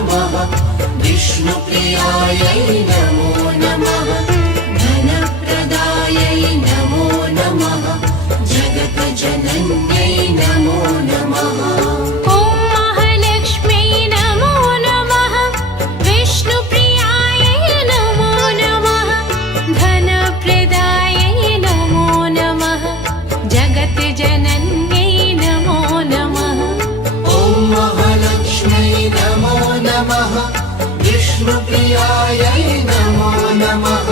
नमः विष्णुप्रियायै नमो नमः धनप्रदायै नमो नमः जगतजनन्यै नमो नमः विष्णुप्रियायै नमो नमः धनप्रदायै नमो नमः जगतजनन्यै नमो नमः ॐ महालक्ष्म्यै नमो नमः विष्णुप्रियायै नमो नमः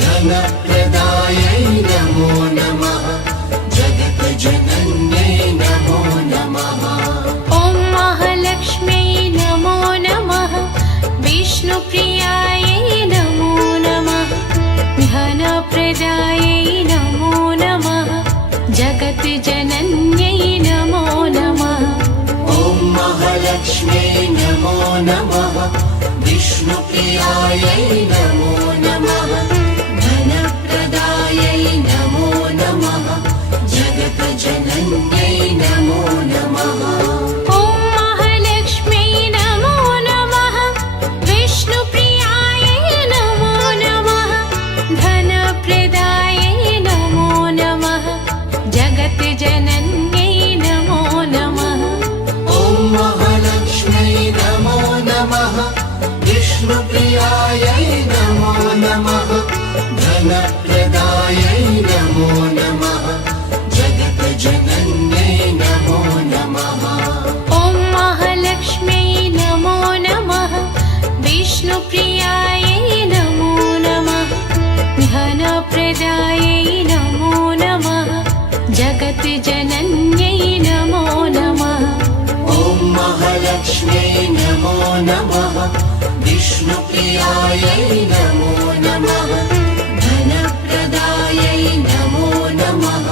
धनप्रदायै नमो नमः जगतजनन्यै नमो नमः ॐ महालक्ष्म्यै नमो नमः विष्णुप्रियायै नमो नमः धनप्रदायै नमो नमः जगतजनन्यै नमो नमः ॐ महालक्ष्म्यै नमो नमः विष्णुप्रियायै नमो नमः धनप्रदायै नमो नमः जगतजनन्यै नमो नमः ॐ महालक्ष्म्यै नमो नमः विष्णुप्रियायै नमो नमः धनप्रदायै नमो नमः जगतजनन्यै नमो नमः ॐ महालक्ष्म्यै नमो नमः विष्णुप्रियायै नमो नमः धनप्रदायै नमो नमः जगतजनन्यै नमो नमः ॐ महालक्ष्म्यै नमो नमः विष्णुप्रियायै नमो नमः धनप्रदायै नमो नमः जगतजनन्यै नमो नमः ॐ महालक्ष्म्यै नमो नमः विष्णुप्रियायै नमो नमः धनप्रदायै नमो नमः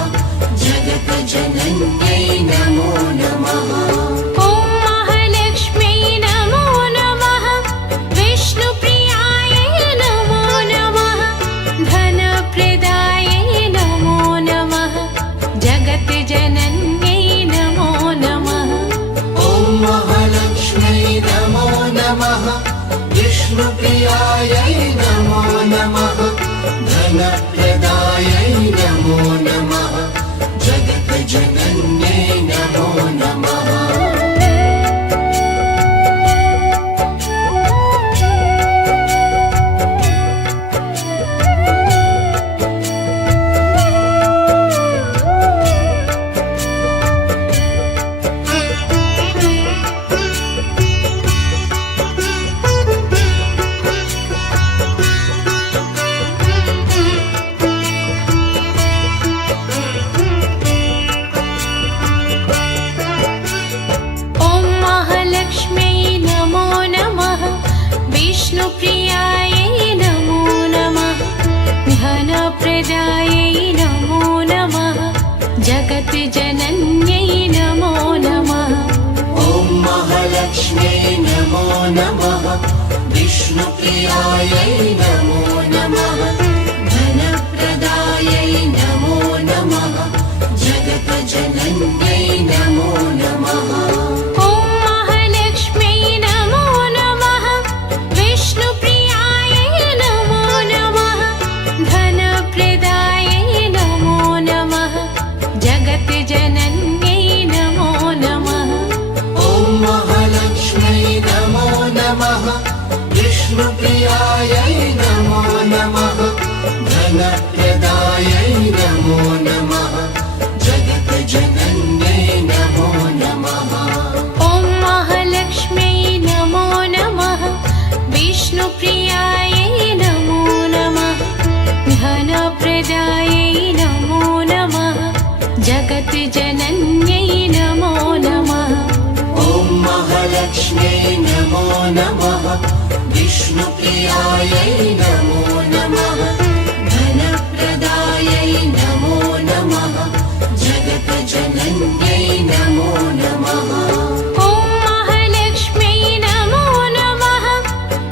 जगतजनन्यै नमो नमः ॐ महालक्ष्म्यै नमो नमः विष्णुप्रियायै नमो नमः धनप्रदायै नमो नमः जगतजनन्यै नमो नमः विष्णुप्रियायै नमो नमः धनप्रदायै नमो नमः जगतजनन्यै नमो नमः ॐ महालक्ष्म्यै नमो नमः विष्णुप्रियायै नमो नमः धनप्रदायै नमो नमः जगतजनन्यै नमो नमः ॐ महालक्ष्म्यै नमो नमः विष्णुप्रियायै नमो नमः धनप्रदायै नमो नमः जगतजनन्यै नमो नमः ॐ महालक्ष्म्यै नमो नमः विष्णुप्रियायै नमो नमः धनप्रदायै नमो नमः जगतजनन्यै नमो नमः ॐ महालक्ष्म्यै नमो नमः विष्णुप्रियायै नमो नमः धनप्रदायै नमो नमः जगतजनन्यै नमो नमः ॐ महालक्ष्म्यै नमो नमः विष्णुप्रियायै नमो नमः धनप्रदायै नमो नमः जगतजनन्यै नमो नमः ॐ महालक्ष्म्यै नमो नमः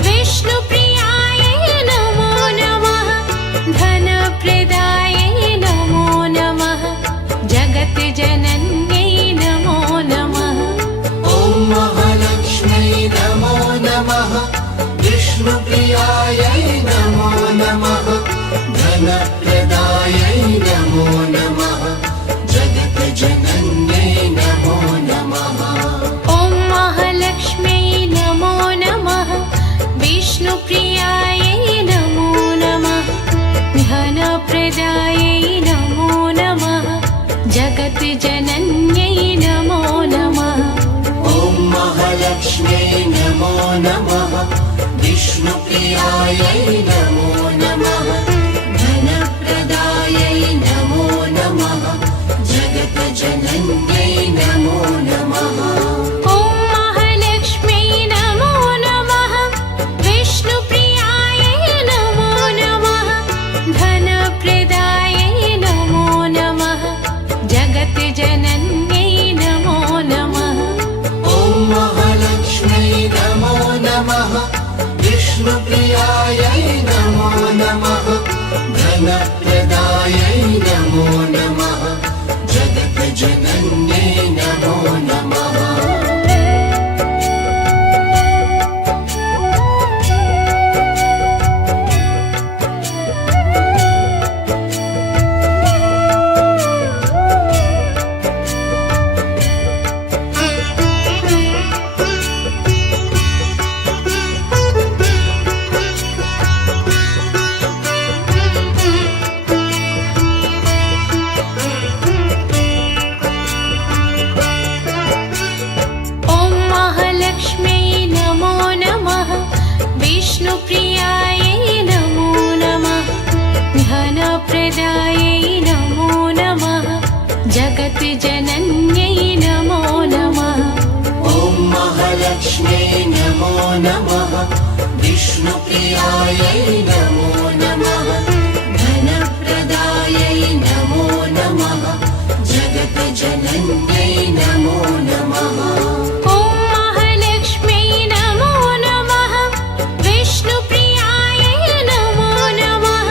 विष्णुप्रियायै नमो नमः धनप्रदायै नमो नमः जगतजनन्यै नमो नमः ॐ महालक्ष्म्यै नमो नमः नमः विष्णुप्रियायै नमो नमः धनप्रदायै नमो नमः जगज्जनन्यै नमो नमः ॐ महालक्ष्म्यै नमो नमः विष्णुप्रियायै नमो नमः धनप्रदायै नमो नमः जगज्जनन्यै नमो नमः ॐ महालक्ष्म्यै नमो नमः विष्णुप्रियायै नमो नमः धनप्रदायै नमो नमः जगज्जनन्यै नमो नमः ॐ महालक्ष्म्यै नमो नमः विष्णुप्रियायै नमो नमः धनप्रदायै नमो नमः जगज्जनन्यै नमो नमः ॐ महालक्ष्म्यै नमो नमः विष्णुप्रियायै नमो नमः धनप्रदायै नमो नमः जगज्जनन्यै नमो नमः ॐ महालक्ष्म्यै नमो नमः विष्णुप्रियायै नमो नमः धनप्रदायै नमो नमः जगज्जनन्यै नमो नमः ॐ महालक्ष्म्यै नमो नमः विष्णुप्रियायै नमो नमः धनप्रदायै नमो नमः जगज्जनन्यै नमो नमः ॐ महालक्ष्म्यै नमो नमः विष्णुप्रियायै नमो नमः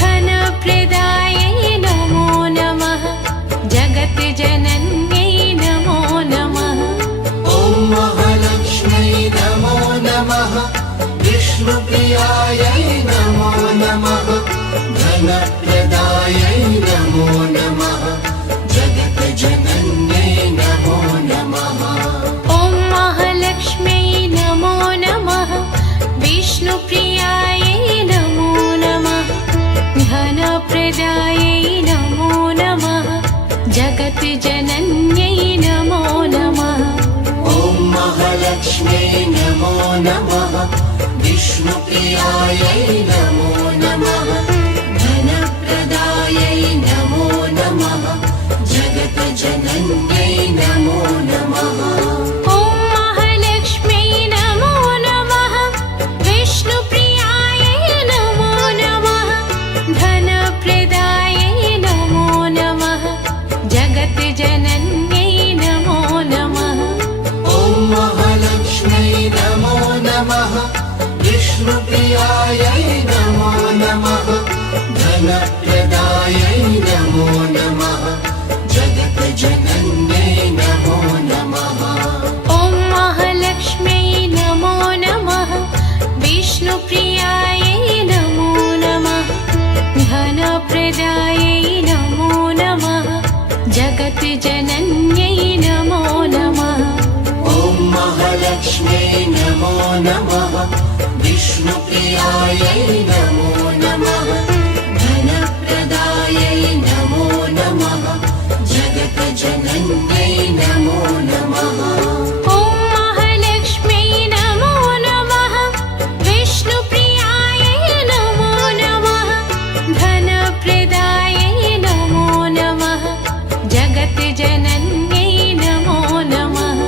धनप्रदायै नमो नमः जगज्जनन्यै नमो नमः ॐ महालक्ष्म्यै नमो नमः विष्णुप्रियायै नमो नमः धनप्रदायै नमो नमः जगज्जनन्यै नमो नमः ॐ महालक्ष्म्यै नमो नमः विष्णुप्रियायै नमो नमः धनप्रदायै नमो नमः जगज्जनन्यै नमो नमः ॐ महालक्ष्म्यै नमो नमः विष्णुप्रियायै नमो नमः धनप्रदायै नमो नमः जगज्जनन्यै नमो नमः ॐ महालक्ष्म्यै नमो नमः विष्णुप्रियायै नमो नमः धनप्रदायै नमो नमः जगज्जनन्यै नमो नमः ॐ महालक्ष्म्यै नमो नमः विष्णुप्रियायै नमो नमः धनप्रदायै नमो नमः जगज्जनन्यै नमो नमः ॐ महालक्ष्म्यै नमो नमः विष्णुप्रियायै नमो नमः धनप्रदायै नमो नमः जगज्जनन्यै नमो नमः ॐ महालक्ष्म्यै नमो नमः विष्णुप्रियायै नमो नमः धनप्रदायै नमो नमः जगज्जनन्यै नमो नमः ॐ महालक्ष्म्यै नमो नमः विष्णुप्रियायै नमो नमः धनप्रदायै नमो नमः जगज्जनन्यै नमो नमः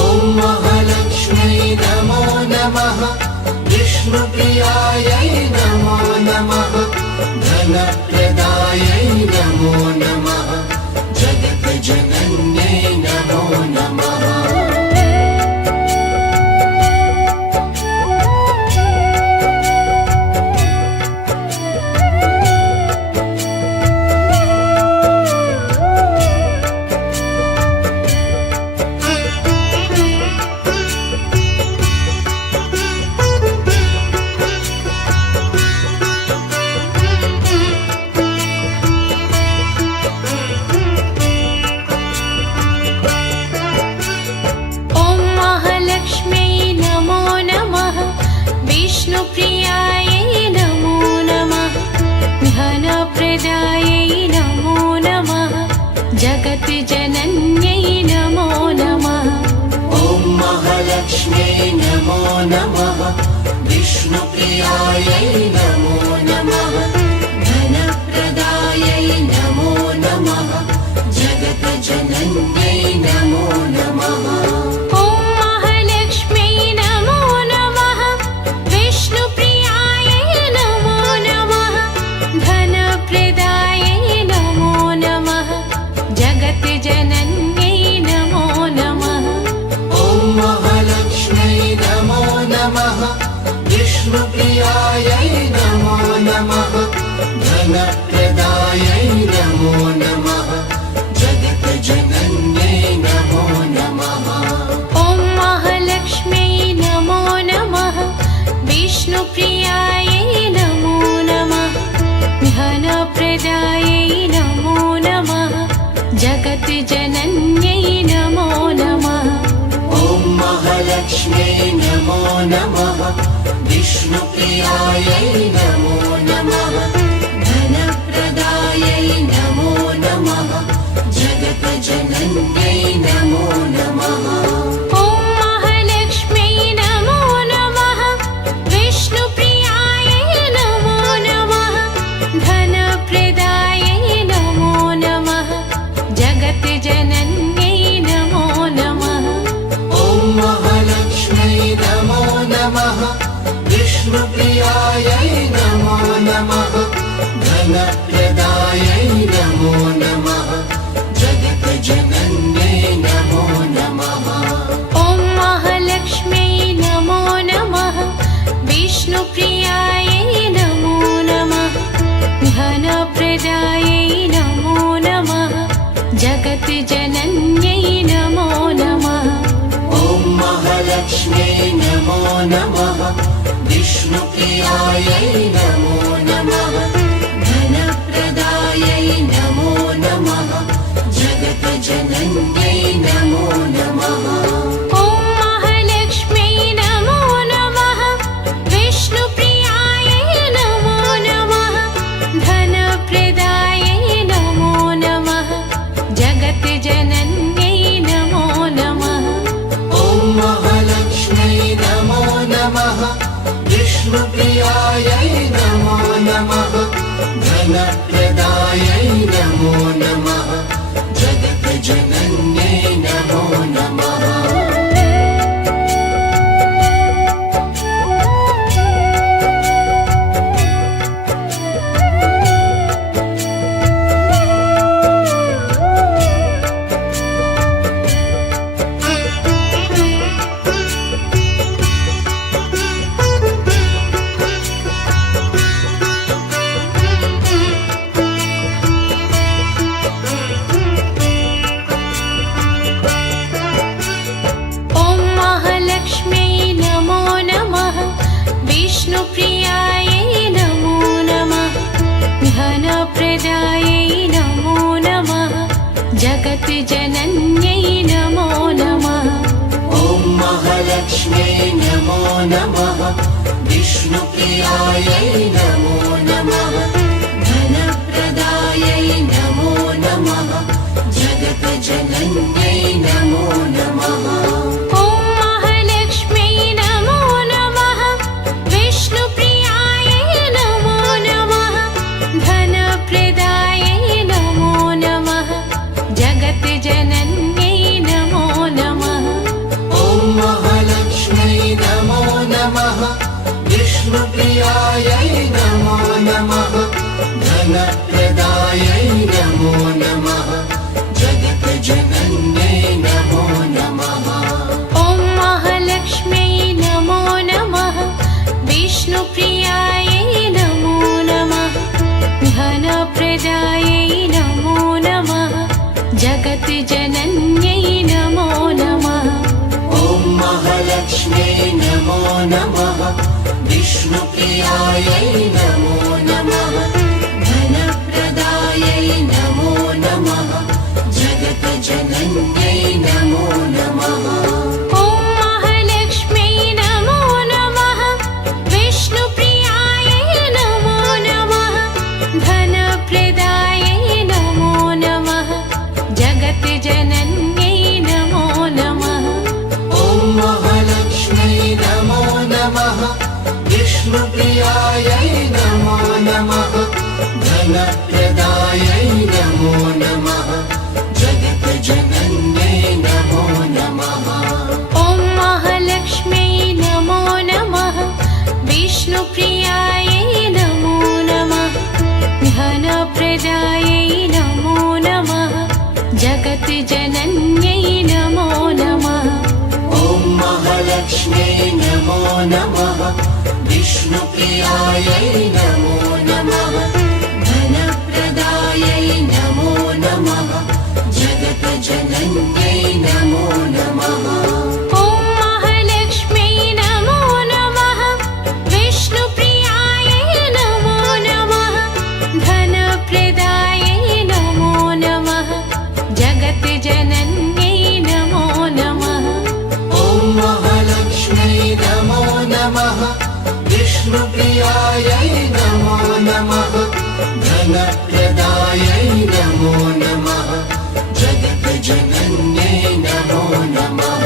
ॐ महालक्ष्म्यै नमो नमः विष्णुप्रियायै नमो नमः धनप्रदायै नमो नमः जगज्जनन्यै नमो नमः विष्णुप्रियायै नमो नमः धनप्रदायै नमो नमः जगतजनन्यै नमो नमः ॐ महालक्ष्म्यै नमो नमः विष्णुप्रियायै नमो नमः धनप्रदायै नमो नमः जगत्जनन्यै नमो नमः ॐ महालक्ष्म्यै नमो नमः विष्णुप्रियायै नमो नमः धनप्रदायै नमो नमः जगत्जनन्यै नमो नमः ॐ महालक्ष्म्यै नमो नमः विष्णुप्रियायै नमो नमः धनप्रदायै नमो नमः जगत्जनन्यै नमो नमः ॐ महालक्ष्म्यै नमो नमः विष्णुप्रियायै नमो नमः धनप्रदायै नमो नमः जगत्जनन्यै नमो नमः ॐ महालक्ष्म्यै नमो नमः विष्णुप्रियायै नमो नमः धनप्रदायै नमो नमः जगत्जनन्यै नमो नमः ॐ महालक्ष्म्यै नमो नमः विष्णुप्रियायै नमो नमः धनप्रदायै नमो नमः जगत्जनन्यै नमो नमः ॐ महालक्ष्म्यै नमो नमः विष्णुप्रियायै नमो नमः धनप्रदायै नमो नमः जगत्जनन्यै नमो नमः ॐ महालक्ष्म्यै नमो नमः विष्णुप्रियायै नमो नमः धनप्रदायै नमो नमः जगत्जनन्यै नमो नमः ॐ महालक्ष्म्यै नमो नमः विष्णुप्रियायै नमो नमः धनप्रदायै नमो नमः जगत्जनन्यै नमो नमः ॐ महालक्ष्म्यै नमो नमः विष्णुप्रियायै नमो नमः धनप्रदायै नमो नमः जगत्जनन्यै नमो नमः ॐ महालक्ष्म्यै नमो नमः विष्णुप्रियायै नमो नमः धनप्रदायै नमो नमः जगत्जनन्यै नमो नमः ॐ महालक्ष्म्यै नमो नमः विष्णुप्रियायै नमो नमः धनप्रदायै नमो नमः जगत्जनन्यै नमो नमः ॐ महालक्ष्म्यै नमो नमः विष्णुप्रियायै नमो नमः धनप्रदायै नमो नमः जगत्जनन्यै नमो नमः ॐ महालक्ष्म्यै नमो नमः विष्णुप्रियायै नमो नमः धनप्रदायै नमो नमः जगत्जनन्यै नमो नमः ॐ महालक्ष्म्यै नमो नमः विष्णुप्रियायै नमो नमः धनप्रदायै नमो नमः जगत्जनन्यै नमो नमः ॐ महालक्ष्म्यै नमो नमः विष्णुप्रियायै नमो नमः धनप्रदायै नमो नमः जगत्जनन्यै नमो नमः ॐ महालक्ष्म्यै नमो नमः विष्णुप्रियायै नमो नमः धनप्रदायै नमो नमः जगत्जनन्यै नमो नमः ॐ महालक्ष्म्यै नमो नमः विष्णुप्रियायै नमो नमः धनप्रदायै नमो नमः जगज्जनन्यै नमो नमः ॐ महालक्ष्म्यै नमो नमः विष्णुप्रियायै नमो नमः धनप्रदायै नमो नमः जगज्जनन्यै नमो नमः ॐ महालक्ष्म्यै नमो नमः विष्णुप्रियायै नमो नमः धनप्रदायै नमो नमः जगज्जनन्यै नमो नमः ॐ महालक्ष्म्यै नमो नमः विष्णुप्रियायै नमो नमः धनप्रदायै नमो नमः जगज्जनन्यै नमो नमः ॐ महालक्ष्म्यै नमो नमः विष्णुप्रियायै नमो नमः धनप्रदायै नमो नमः जगज्जनन्यै नमो नमः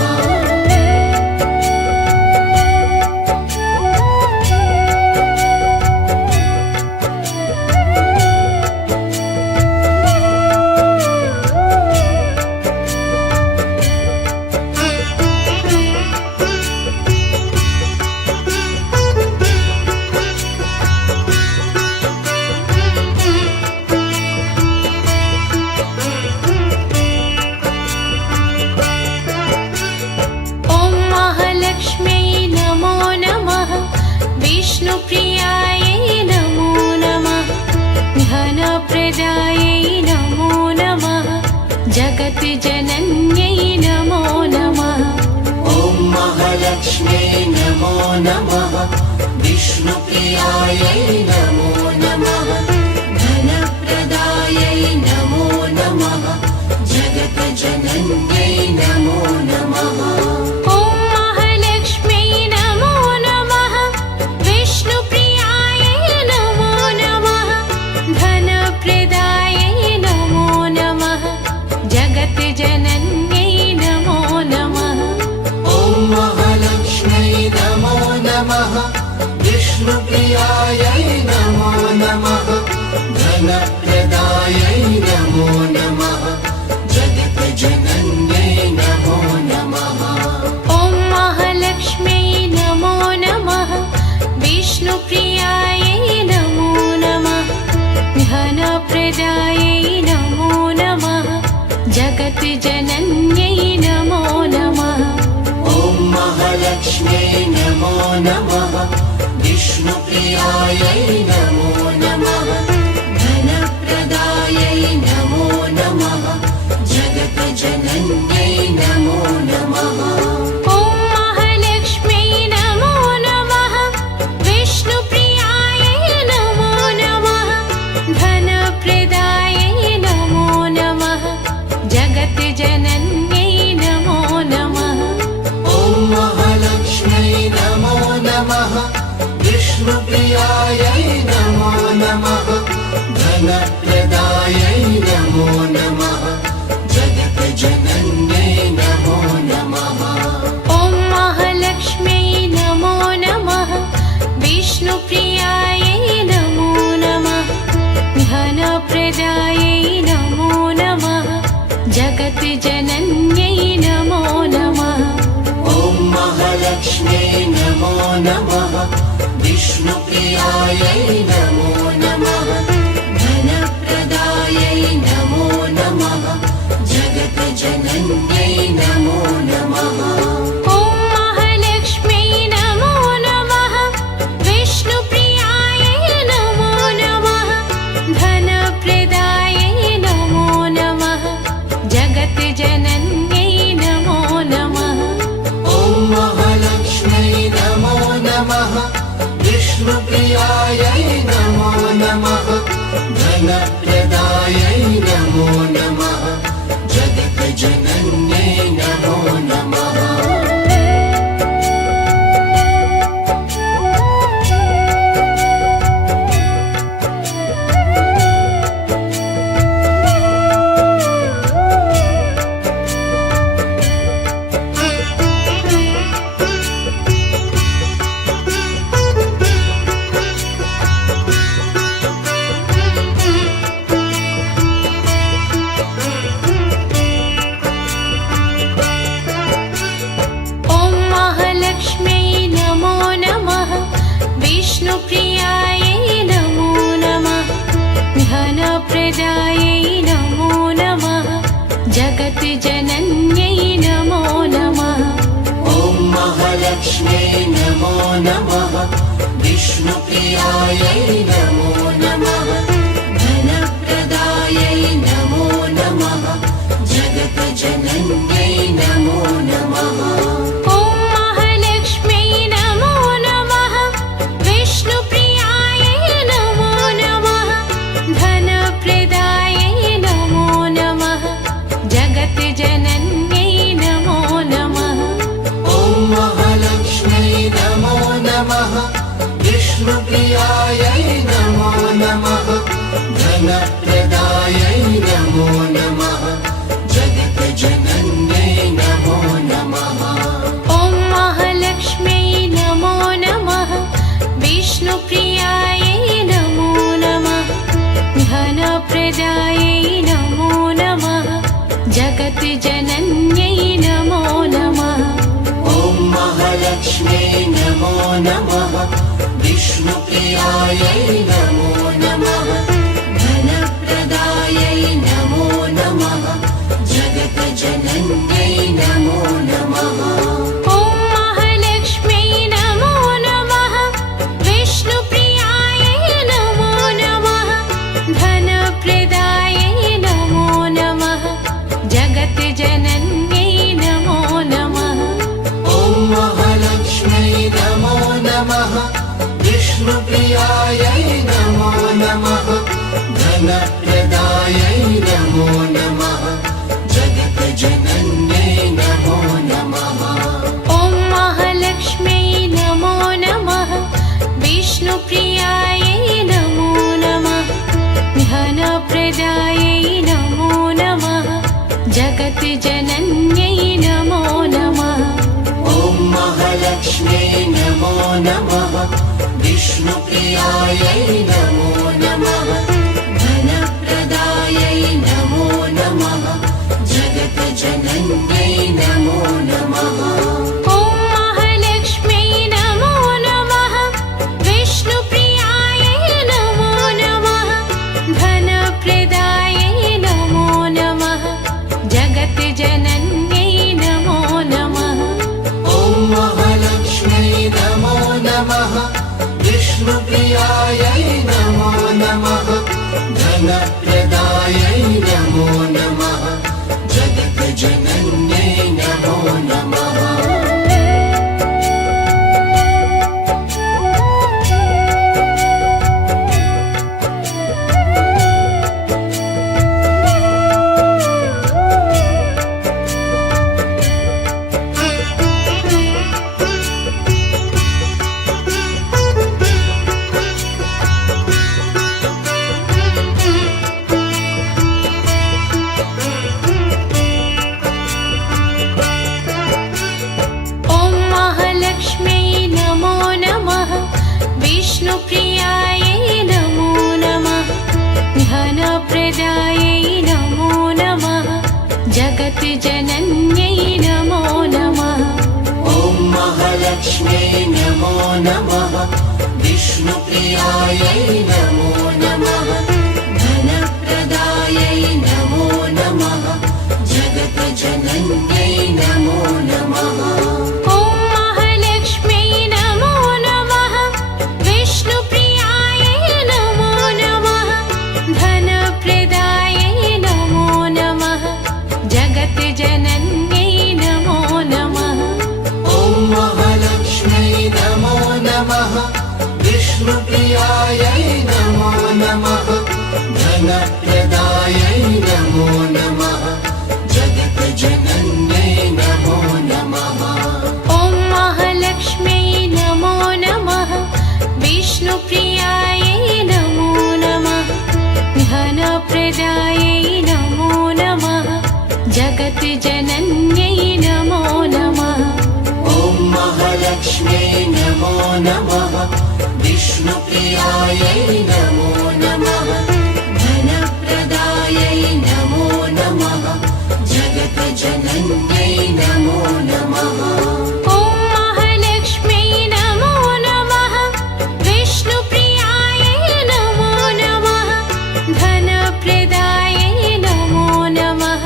ॐ महालक्ष्म्यै नमो नमः विष्णुप्रियायै नमो नमः धनप्रदायै नमो नमः जगज्जनन्यै नमो नमः ॐ महालक्ष्म्यै नमो नमः विष्णुप्रियायै नमो नमः धनप्रदायै नमो नमः जगज्जनन्यै नमो नमः ॐ महालक्ष्म्यै नमो नमः विष्णुप्रियायै नमो नमः धनप्रदायै नमो नमः जगज्जनन्यै नमो नमः ॐ महालक्ष्म्यै नमो नमः विष्णुप्रियायै नमो नमः धनप्रदायै नमो नमः जगज्जनन्यै नमो नमः ॐ महालक्ष्म्यै नमो नमः विष्णुप्रियायै नमो नमः धनप्रदायै नमो नमः जगज्जनन्यै नमो नमः ॐ महालक्ष्म्यै नमो नमः विष्णुप्रियायै नमो नमः धनप्रदायै नमो नमः जगज्जनन्यै नमो नमः ॐ महालक्ष्म्यै नमो नमः विष्णुप्रियायै नमो नमः धनप्रदायै नमो नमः जगज्जनन्यै नमो नमः ॐ महालक्ष्म्यै नमो नमः विष्णुप्रियायै नमो नमः धनप्रदायै नमो नमः जगज्जनन्यै नमो नमः ॐ महालक्ष्म्यै नमो नमः विष्णुप्रियायै नमो नमः धनप्रदायै नमो नमः जगज्जनन्यै नमो नमः ॐ महालक्ष्म्यै नमो नमः विष्णुप्रियायै नमो नमः धनप्रदायै नमो नमः जगज्जनन्यै नमो नमः ॐ महालक्ष्म्यै नमो नमः विष्णुप्रियायै नमो नमः धनप्रदायै नमो नमः जगज्जनन्यै नमो नमः ॐ महालक्ष्म्यै नमो नमः विष्णुप्रियायै नमो नमः धनप्रदायै नमो नमः जगज्जनन्यै नमो नमः विष्णुप्रियायै नमो नमः धनप्रदायै नमो नमः जगतजनन्यै नमो नमः ॐ महालक्ष्म्यै नमो नमः विष्णुप्रियायै नमो नमः धनप्रदायै नमो नमः जगत्जनन्यै नमो नमः ॐ महालक्ष्म्यै नमो नमः विष्णुप्रियायै नमो नमः धनप्रदायै नमो नमः जगत्जनन्यै नमो नमः ॐ महालक्ष्म्यै नमो नमः विष्णुप्रियायै नमो नमः धनप्रदायै नमो नमः जगत्जनन्यै नमो नमः ॐ महालक्ष्म्यै नमो नमः विष्णुप्रियायै नमो नमः धनप्रदायै नमो नमः जगत्जनन्यै नमो नमः ॐ महालक्ष्म्यै नमो नमः विष्णुप्रियायै नमो नमः धनप्रदायै नमो नमः जगत्जनन्यै नमो नमः ॐ महालक्ष्म्यै नमो नमः विष्णुप्रियायै नमो नमः धनप्रदायै नमो नमः जगत्जनन्यै नमो नमः ॐ महालक्ष्म्यै नमो नमः विष्णुप्रियायै नमो नमः धनप्रदायै नमो नमः जगत्जनन्यै नमो नमः ॐ महालक्ष्म्यै नमो नमः विष्णुप्रियायै नमो नमः धनप्रदायै नमो नमः जगत्जनन्यै नमो नमः ॐ महालक्ष्म्यै नमो नमः विष्णुप्रियायै नमो नमः धनप्रदायै नमो नमः जगत्जनन्यै नमो नमः ॐ महालक्ष्म्यै नमो नमः विष्णुप्रियायै नमो नमः धनप्रदायै नमो नमः जगत्जनन्यै नमो नमः ॐ महालक्ष्म्यै नमो नमः विष्णुप्रियायै नमो नमः धनप्रदायै नमो नमः जगत्जनन्यै नमो नमः ॐ महालक्ष्म्यै नमो नमः विष्णुप्रियायै नमो नमः धनप्रदायै नमो नमः जगत्जनन्यै नमो नमः ॐ महालक्ष्म्यै नमो नमः विष्णुप्रियायै नमो नमः धनप्रदायै नमो नमः जगत्जनन्यै नमो नमः ॐ महालक्ष्म्यै नमो नमः विष्णुप्रियायै नमो नमः धनप्रदायै नमो नमः जगत्जनन्यै नमो नमः ॐ महालक्ष्म्यै नमो नमः विष्णुप्रियायै नमो नमः धनप्रदायै नमो नमः जगत्जनन्यै नमो नमः ॐ महालक्ष्म्यै नमो नमः विष्णुप्रियायै नमो नमः धनप्रदायै नमो नमः जगत्जनन्यै नमो नमः ॐ महालक्ष्म्यै नमो नमः विष्णुप्रियायै नमो नमः धनप्रदायै नमो नमः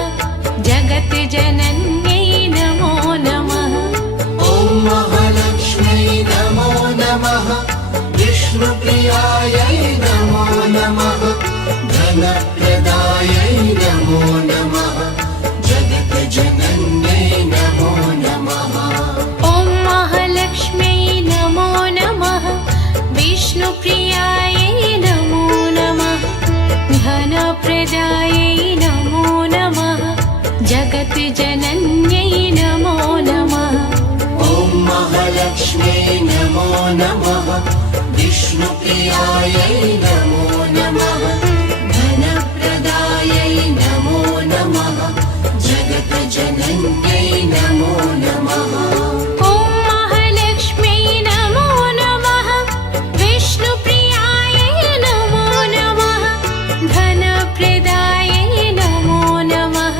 जगत्जनन्यै नमो नमः ॐ महालक्ष्म्यै नमो नमः विष्णुप्रियायै नमो नमः धनप्रदायै नमो नमः जगज्जनन्यै नमो नमः ॐ महालक्ष्म्यै नमो नमः विष्णुप्रियायै नमो नमः धनप्रदायै नमो नमः जगज्जनन्यै नमो नमः ॐ महालक्ष्म्यै नमो नमः विष्णुप्रियायै नमो नमः धनप्रदायै नमो नमः जगज्जनन्यै नमो नमः ॐ महालक्ष्म्यै नमो नमः विष्णुप्रियायै नमो नमः धनप्रदायै नमो नमः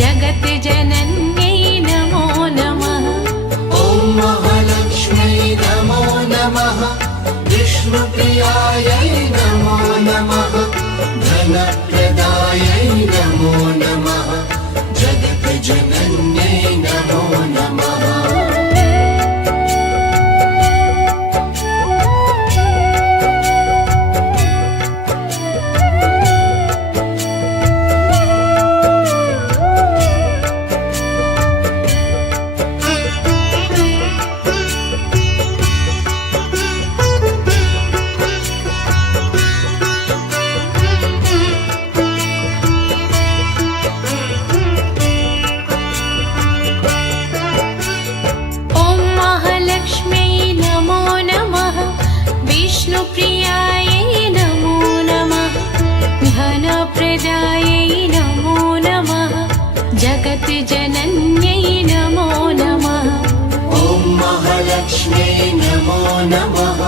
जगज्जनन्यै नमो नमः ॐ महालक्ष्म्यै नमो नमः विष्णुप्रियायै नमो नमः धनप्रदायै नमो नमः जगज्जनन्यै नमो नमः ॐ महालक्ष्म्यै नमो नमः विष्णुप्रियायै नमो नमः धनप्रदायै नमो नमः जगज्जनन्यै नमो नमः ॐ महालक्ष्म्यै नमो नमः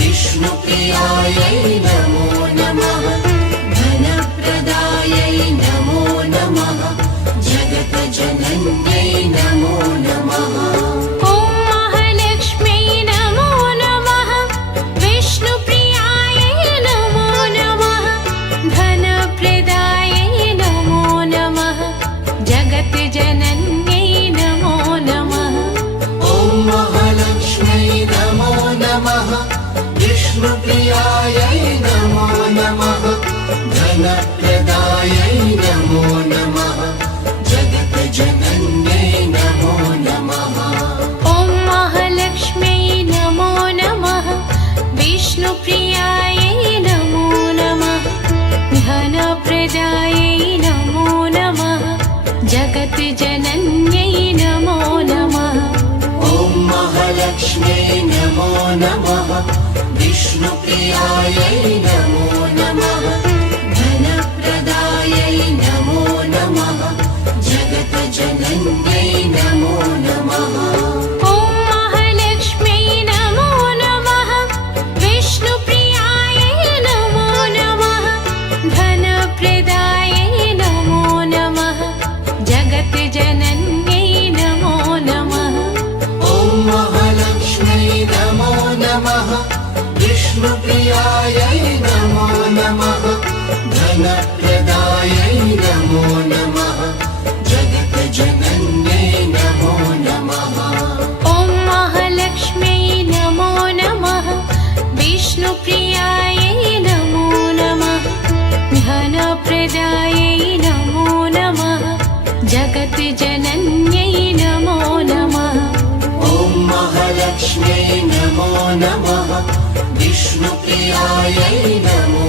विष्णुप्रियायै नमो नमः धनप्रदायै नमो नमः जगज्जनन्यै नमो नमः ॐ महालक्ष्म्यै नमो नमः विष्णुप्रियायै नमो नमः धनप्रदायै नमो नमः जगज्जनन्यै नमो नमः ॐ महालक्ष्म्यै नमो नमः विष्णुप्रियायै नमो नमः धनप्रदायै नमो नमः जगज्जनन्यै नमो नमः ॐ महालक्ष्म्यै नमो नमः विष्णुप्रियायै नमो नमः धनप्रदायै नमो नमः जगज्जनन्यै नमो नमः ॐ महालक्ष्म्यै नमो नमः विष्णुप्रियायै नमो नमः धनप्रदायै नमो नमः जगज्जनन्यै नमो नमः ॐ महालक्ष्म्यै नमो नमः विष्णुप्रियायै नमो नमः धनप्रदायै नमो नमः जगज्जनन्यै नमो नमः ॐ महालक्ष्म्यै नमो नमः विष्णुप्रियायै नमो नमः धनप्रदायै नमो नमः जगज्जनन्यै नमो नमः ॐ महालक्ष्म्यै नमो नमः विष्णुप्रियायै नमो नमः धनप्रदायै नमो नमः जगज्जनन्यै नमो नमः ॐ महालक्ष्म्यै नमो नमः विष्णुप्रियायै नमो